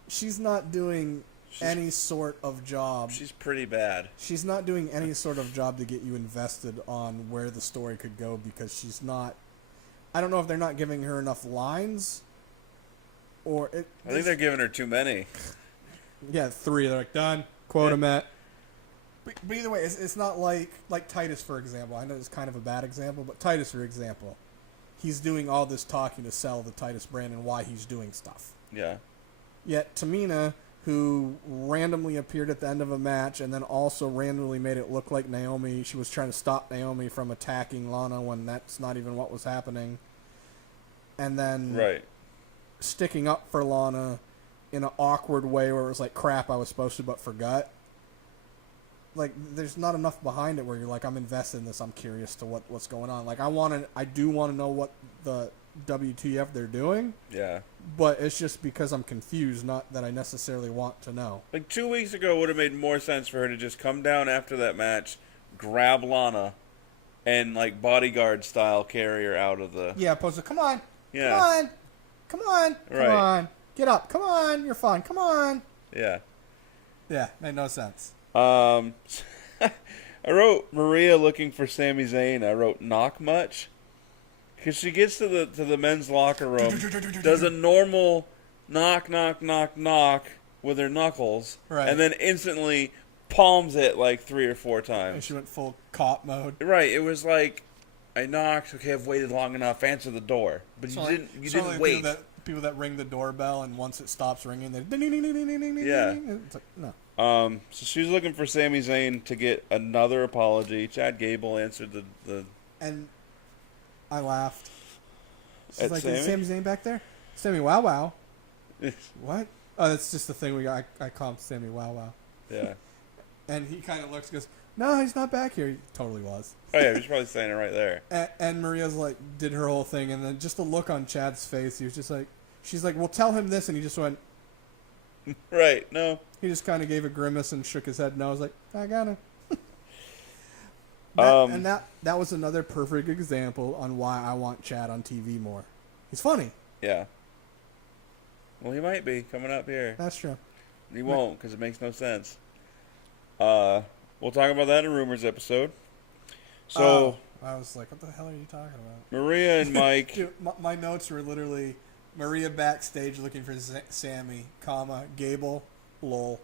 She's not doing any sort of job. She's pretty bad. She's not doing any sort of job to get you invested on where the story could go because she's not. I don't know if they're not giving her enough lines, or I think they're giving her too many. Yeah, 3. They're like done. Quota met. But either way, it's not like Titus, for example. I know it's kind of a bad example, but Titus, for example, he's doing all this talking to sell the Titus brand and why he's doing stuff. Yeah. Yet Tamina, who randomly appeared at the end of a match and then also randomly made it look like Naomi. She was trying to stop Naomi from attacking Lana when that's not even what was happening. And then sticking up for Lana in an awkward way where it was like, crap, I was supposed to but forgot. Like, there's not enough behind it where you're like, I'm invested in this. I'm curious to what's going on. Like, I do want to know what the WTF they're doing. Yeah. But it's just because I'm confused, not that I necessarily want to know. Like 2 weeks ago would have made more sense for her to just come down after that match, grab Lana, and like bodyguard style carry her out of the. Yeah, opposed to come on, yeah, come on, get up, come on, you're fine, come on. Yeah. Yeah, made no sense. I wrote Maria looking for Sami Zayn. I wrote knock much. Because she gets to the men's locker room, does a normal knock, knock, knock, knock with her knuckles, and then instantly palms it like 3 or 4 times. And she went full cop mode. Right. It was like, I knocked. Okay, I've waited long enough. Answer the door, but you didn't like wait. People that ring the doorbell, and once it stops ringing, they ding ding ding ding ding ding. Yeah. It's like, no. So she's looking for Sami Zayn to get another apology. Chad Gable answered the. And I laughed. She's At like, Sammy? is Sami Zayn back there? Sammy Wow Wow. What? Oh, that's just the thing we got. I call him Sammy Wow Wow. Yeah. And he kind of looks and goes, no, he's not back here. He totally was. Oh, yeah, he's probably saying it right there. And Maria's like, did her whole thing. And then just the look on Chad's face, he was just like, she's like, well, tell him this. And he just went. Right, no. He just kind of gave a grimace and shook his head. And I was like, I got him. That was another perfect example on why I want Chad on TV more. He's funny. Yeah. Well, he might be coming up here. That's true. He won't because it makes no sense. We'll talk about that in a rumors episode. So I was like, what the hell are you talking about? Maria and Mike. Dude, my notes were literally Maria backstage looking for Sammy, comma, Gable, lol.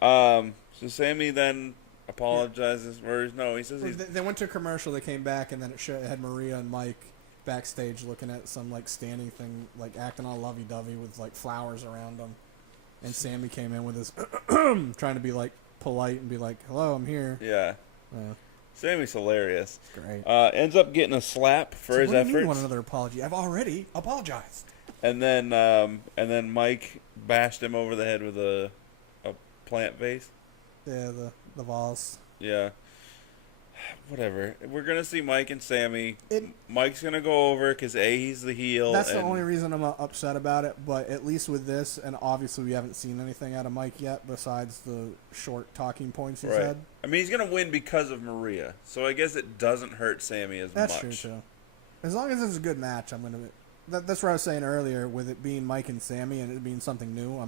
So Sammy then apologizes, or no, he says They went to a commercial, they came back, and then it had Maria and Mike backstage looking at some, like, standing thing, like, acting all lovey-dovey with, like, flowers around them. And Sammy came in with his trying to be, like, polite and be like, hello, I'm here. Yeah. Sammy's hilarious. Great. Ends up getting a slap for his efforts. You want another apology? I've already apologized. And then Mike bashed him over the head with a plant vase. Yeah, the vase. Yeah. Whatever. We're going to see Mike and Sammy. Mike's going to go over because, he's the heel. That's the only reason I'm upset about it. But at least with this, and obviously we haven't seen anything out of Mike yet besides the short talking points he said. I mean, he's going to win because of Maria. So I guess it doesn't hurt Sammy as much. That's true, too. As long as it's a good match, I'm going to... That's what I was saying earlier with it being Mike and Sammy and it being something new.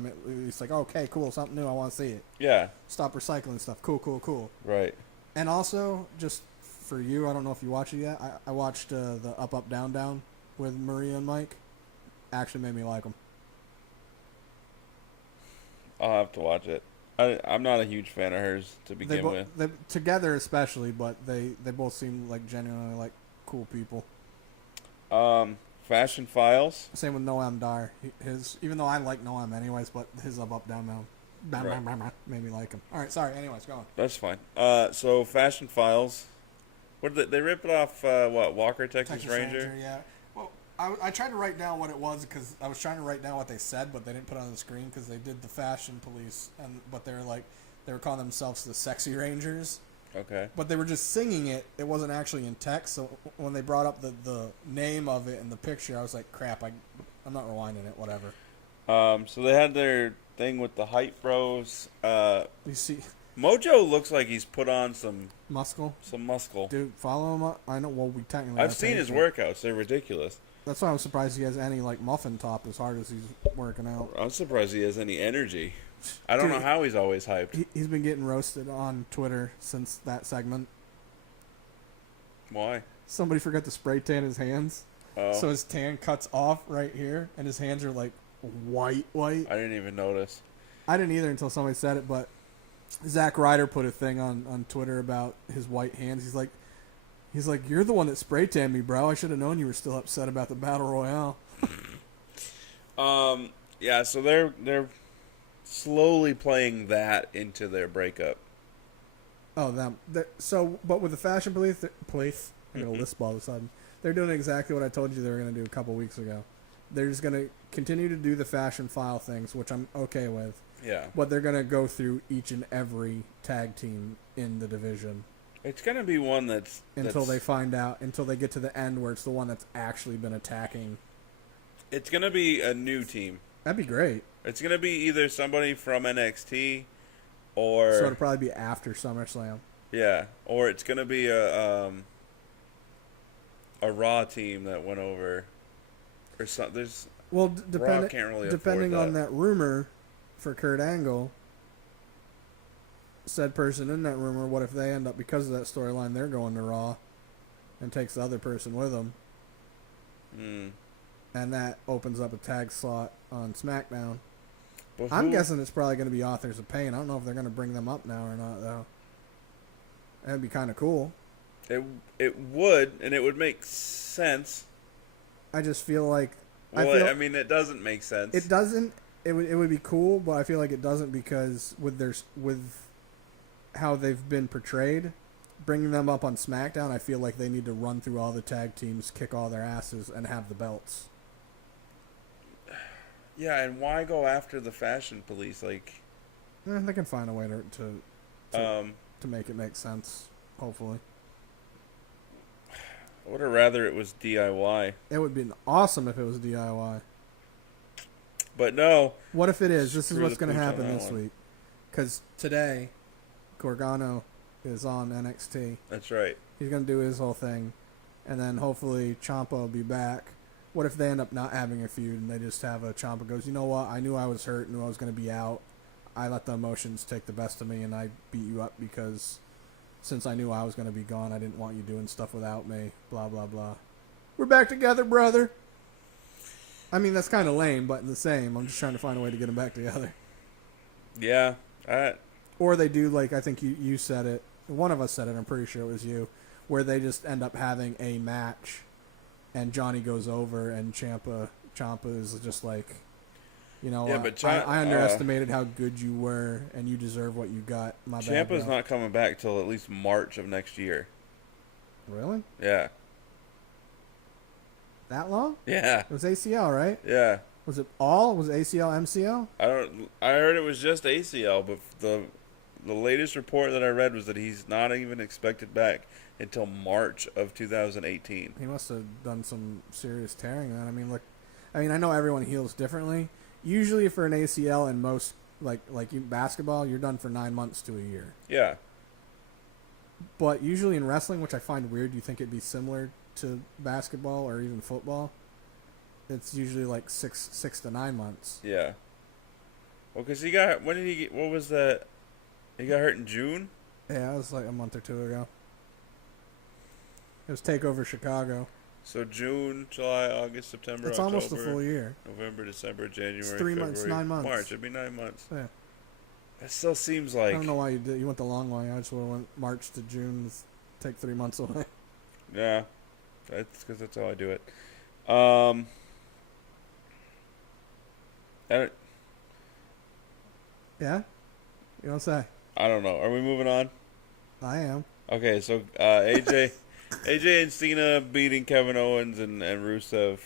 It's like, okay, cool, something new. I want to see it. Yeah. Stop recycling stuff. Cool. Right. And also, just for you, I don't know if you watched it yet. I watched the Up, Down, Down with Maria and Mike. Actually made me like them. I'll have to watch it. I'm not a huge fan of hers to begin with. Together especially, but they both seem like genuinely like cool people. Fashion Files. Same with Noam Dar. Even though I like Noam anyways, but his Up, Down, Down made me like him. All right, sorry. Anyways, go on. That's fine. So Fashion Files. What did they ripped off? Walker, Texas Ranger? Yeah. Well, I tried to write down what it was because I was trying to write down what they said, but they didn't put it on the screen because they did the Fashion Police, but they were calling themselves the Sexy Rangers. Okay. But they were just singing it. It wasn't actually in text. So when they brought up the name of it and the picture, I was like, crap, I'm not rewinding it. Whatever. So they had their thing with the Hype Bros. You see, Mojo looks like he's put on some muscle. Dude, follow him up. I know. Well, we technically. I've seen his workouts. They're ridiculous. That's why I'm surprised he has any like muffin top as hard as he's working out. I'm surprised he has any energy. I don't know how he's always hyped. He's been getting roasted on Twitter since that segment. Why? Somebody forgot to spray tan his hands. Oh. So his tan cuts off right here, and his hands are like white. I didn't even notice. I didn't either until somebody said it, but Zack Ryder put a thing on Twitter about his white hands. He's like, you're the one that spray tanned me, bro. I should have known you were still upset about the Battle Royale. Yeah, so they're slowly playing that into their breakup. Oh, them. But with the Fashion Police, I got a lisp all of a sudden. They're doing exactly what I told you they were going to do a couple weeks ago. They're just going to continue to do the fashion file things, which I'm okay with. Yeah. But they're going to go through each and every tag team in the division. It's going to be one until they get to the end where it's the one that's actually been attacking. It's going to be a new team. That'd be great. It's going to be either somebody from NXT or... So it'll probably be after SummerSlam. Yeah. Or it's going to be a Raw team that went over. Or something. There's... Well, Raw can't really depending on that rumor for Kurt Angle, said person in that rumor, what if they end up, because of that storyline, they're going to Raw and takes the other person with them. And that opens up a tag slot on SmackDown. I'm guessing it's probably going to be Authors of Pain. I don't know if they're going to bring them up now or not, though. That'd be kind of cool. It would, and it would make sense. I just feel like... Well, I mean, it doesn't make sense. It doesn't. It would be cool, but I feel like it doesn't because with how they've been portrayed, bringing them up on SmackDown, I feel like they need to run through all the tag teams, kick all their asses, and have the belts. Yeah, and why go after the Fashion Police? Like, they can find a way to make it make sense. Hopefully, I would have rather it was DIY. It would be awesome if it was DIY. But no. What if it is? This is what's going to happen this week. Because today, Gargano is on NXT. That's right. He's going to do his whole thing. And then hopefully Ciampa will be back. What if they end up not having a feud and they just have a Ciampa goes, you know what? I knew I was hurt, knew I was going to be out. I let the emotions take the best of me, and I beat you up because since I knew I was going to be gone, I didn't want you doing stuff without me. Blah, blah, blah. We're back together, brother. I mean, that's kind of lame, but the same. I'm just trying to find a way to get them back together. Yeah. Or they do, like, I think you said it. One of us said it. I'm pretty sure it was you. Where they just end up having a match, and Johnny goes over, and Ciampa is just like, you know, yeah, but I underestimated how good you were, and you deserve what you got. My bad. Ciampa's not coming back till at least March of next year. Really? Yeah. That long? Yeah. It was ACL, right? Yeah. Was it all? Was it ACL, MCL? I heard it was just ACL, but the latest report that I read was that he's not even expected back until March of 2018. He must have done some serious tearing then. I mean, look, I know everyone heals differently. Usually for an ACL in most, like basketball, you're done for 9 months to a year. Yeah. But usually in wrestling, which I find weird, you think it'd be similar to basketball or even football. It's usually like 6 to 9 months. Yeah. Well, because what was that? He got hurt in June? Yeah, it was like a month or two ago. It was TakeOver Chicago. So June, July, August, September, it's October. It's almost a full year. November, December, January, it's 3 February, months, 9 months. March. It'd be 9 months. Yeah. That still seems like... I don't know why you did. You went the long way. I just would have went March to June. Take 3 months away. Yeah. That's because that's how I do it. Yeah? You don't say. I don't know. Are we moving on? I am. Okay, so AJ and CENA beating Kevin Owens and Rusev.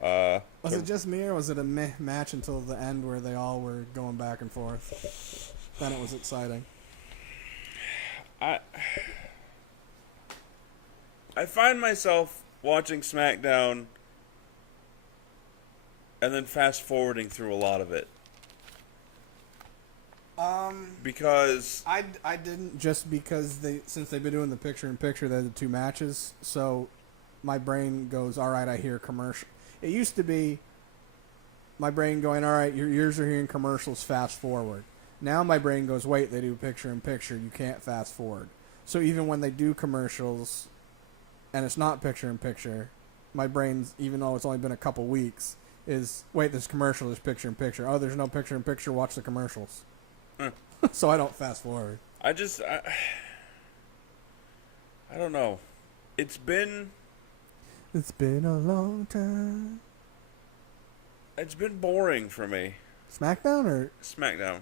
Was it just me, or was it a meh match until the end where they all were going back and forth? Then it was exciting. I find myself watching SmackDown and then fast forwarding through a lot of it. Because I didn't, just because since they've been doing the picture-in-picture, they're the two matches, so my brain goes, all right, I hear commercial. It used to be my brain going, all right, your ears are hearing commercials, fast forward. Now my brain goes, wait, they do picture-in-picture, you can't fast forward. So even when they do commercials and it's not picture-in-picture, my brain's, even though it's only been a couple weeks, is, wait, this commercial is picture-in-picture. Oh, there's no picture-in-picture, watch the commercials. So I don't fast forward. I don't know. It's been a long time. It's been boring for me. SmackDown or SmackDown?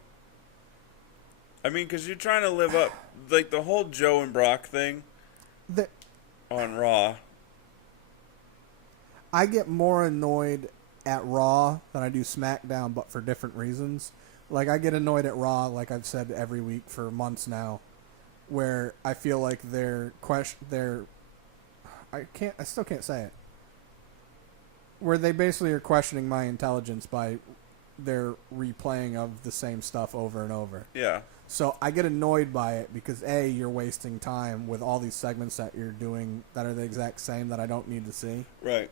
I mean, because you're trying to live up, like the whole Joe and Brock thing on Raw. I get more annoyed at Raw than I do SmackDown, but for different reasons. Like, I get annoyed at Raw, like I've said every week for months now, where I feel like I still can't say it. Where they basically are questioning my intelligence by their replaying of the same stuff over and over. Yeah. So I get annoyed by it because, A, you're wasting time with all these segments that you're doing that are the exact same that I don't need to see. Right.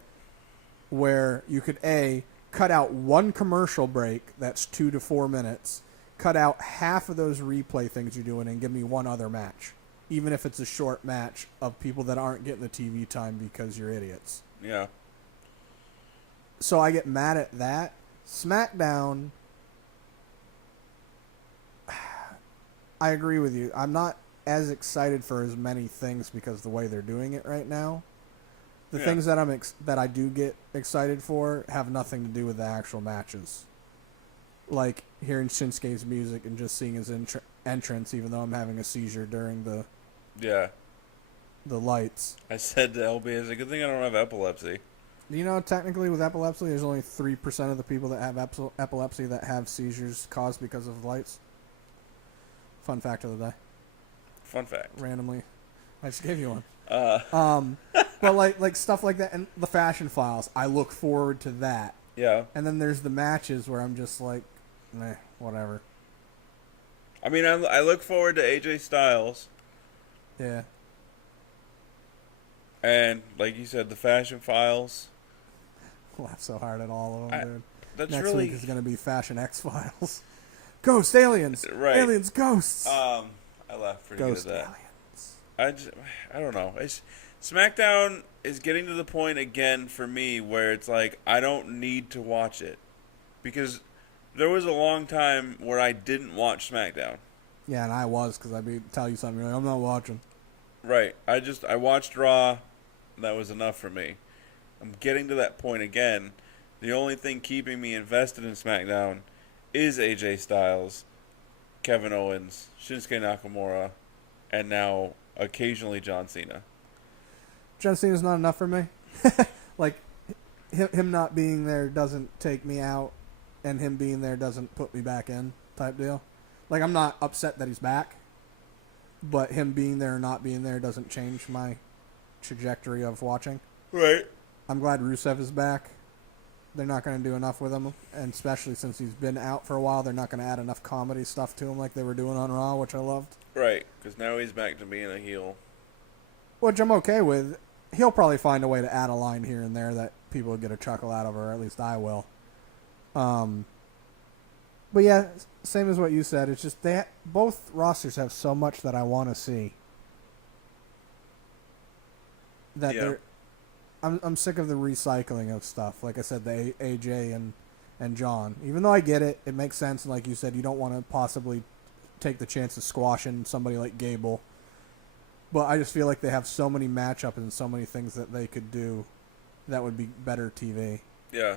Where you could, A, cut out one commercial break that's 2 to 4 minutes, cut out half of those replay things you're doing, and give me one other match. Even if it's a short match of people that aren't getting the TV time because you're idiots. Yeah. So I get mad at that. SmackDown, I agree with you. I'm not as excited for as many things because of the way they're doing it right now. The things that I do get excited for have nothing to do with the actual matches. Like hearing Shinsuke's music and just seeing his entrance, even though I'm having a seizure during the lights. I said to LB, it's a good thing I don't have epilepsy. You know, technically with epilepsy, there's only 3% of the people that have epilepsy that have seizures caused because of lights. Fun fact of the day. Fun fact. Randomly. I just gave you one. But like stuff like that, and the Fashion Files, I look forward to that. Yeah. And then there's the matches where I'm just like, meh, whatever. I mean, I look forward to AJ Styles. Yeah. And like you said, the Fashion Files. Laugh so hard at all of them, dude. That's Next really week is going to be Fashion X Files. Ghost aliens. Right. Aliens, ghosts. I laughed pretty Ghost good at that. aliens. I don't know. SmackDown is getting to the point again for me where it's like I don't need to watch it because there was a long time where I didn't watch SmackDown. Yeah, and I was because I'd tell you something. You're like, I'm not watching. Right. I watched Raw. And that was enough for me. I'm getting to that point again. The only thing keeping me invested in SmackDown is AJ Styles, Kevin Owens, Shinsuke Nakamura, and now occasionally John Cena. John Cena's not enough for me. Like, him not being there doesn't take me out, and him being there doesn't put me back in type deal. Like, I'm not upset that he's back, but him being there or not being there doesn't change my trajectory of watching. Right. I'm glad Rusev is back. They're not going to do enough with him, and especially since he's been out for a while, they're not going to add enough comedy stuff to him like they were doing on Raw, which I loved. Right, because now he's back to being a heel. Which I'm okay with. He'll probably find a way to add a line here and there that people will get a chuckle out of, or at least I will. But yeah, same as what you said. It's just both rosters have so much that I want to see. That Yeah. I'm sick of the recycling of stuff. Like I said, the AJ and John. Even though I get it, it makes sense. And like you said, you don't want to possibly take the chance of squashing somebody like Gable. But I just feel like they have so many matchups and so many things that they could do that would be better TV. Yeah.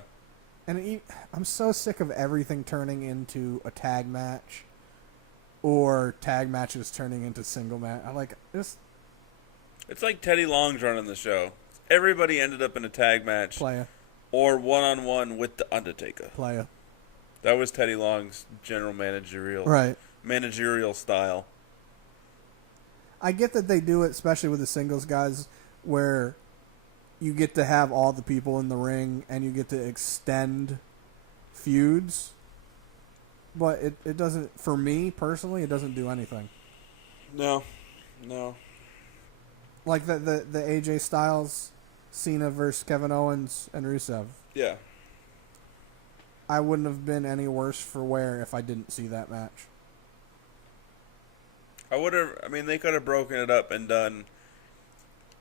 And I'm so sick of everything turning into a tag match or tag matches turning into single match. I like just It's like Teddy Long's running the show. Everybody ended up in a tag match playa. or one-on-one with The Undertaker. Playa. That was Teddy Long's general managerial style. I get that they do it, especially with the singles guys, where you get to have all the people in the ring and you get to extend feuds. But it doesn't, for me personally, it doesn't do anything. No. Like the AJ Styles, Cena versus Kevin Owens and Rusev. Yeah. I wouldn't have been any worse for wear if I didn't see that match. They could have broken it up and done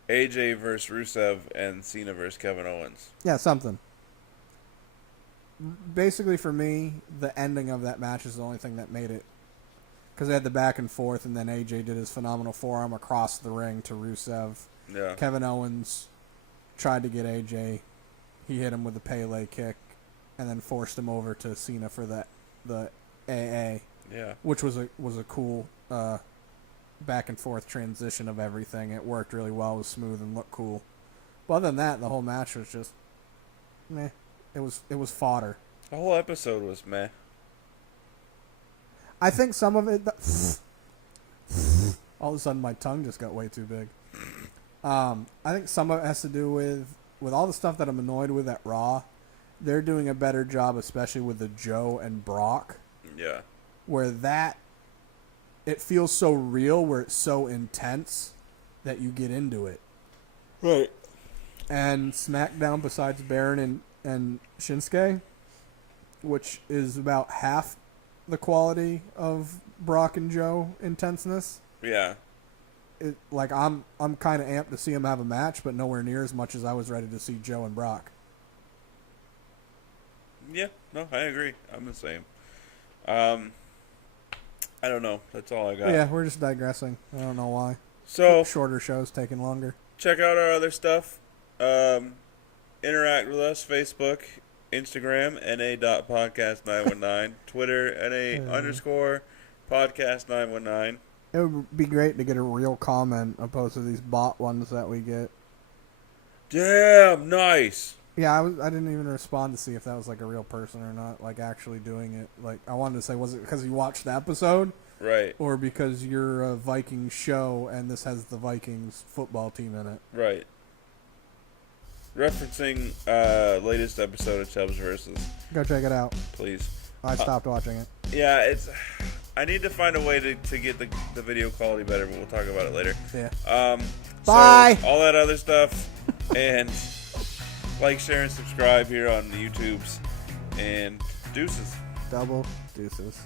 AJ versus Rusev and Cena versus Kevin Owens. Yeah, something. Basically, for me, the ending of that match is the only thing that made it. Because they had the back and forth, and then AJ did his phenomenal forearm across the ring to Rusev. Yeah. Kevin Owens tried to get AJ. He hit him with a Pele kick, and then forced him over to Cena for the AA. Yeah. Which was a cool back and forth transition of everything. It worked really well. It was smooth and looked cool. But other than that, the whole match was just meh. It was fodder. The whole episode was meh. I think some of it. All of a sudden, my tongue just got way too big. I think some of it has to do with all the stuff that I'm annoyed with at Raw. They're doing a better job, especially with the Joe and Brock. Yeah. Where it feels so real, where it's so intense that you get into it. Right. And SmackDown, besides Baron and Shinsuke, which is about half the quality of Brock and Joe intenseness. Yeah. I'm kind of amped to see them have a match, but nowhere near as much as I was ready to see Joe and Brock. Yeah, no, I agree. I'm the same. I don't know. That's all I got. Yeah, we're just digressing. I don't know why. So Shorter shows taking longer. check out our other stuff. Interact with us. Facebook, Instagram, na.podcast919. Twitter, na_podcast919. It would be great to get a real comment opposed to these bot ones that we get. Damn, nice. Yeah, I didn't even respond to see if that was like a real person or not, like actually doing it. Like, I wanted to say, was it because you watched the episode? Right. Or because you're a Vikings show and this has the Vikings football team in it? Right. Referencing latest episode of Chubbs Versus. Go check it out. Please. I stopped watching it. Yeah, I need to find a way to get the video quality better, but we'll talk about it later. Yeah. Bye. So all that other stuff, and like, share, and subscribe here on the YouTubes, and deuces. Double deuces.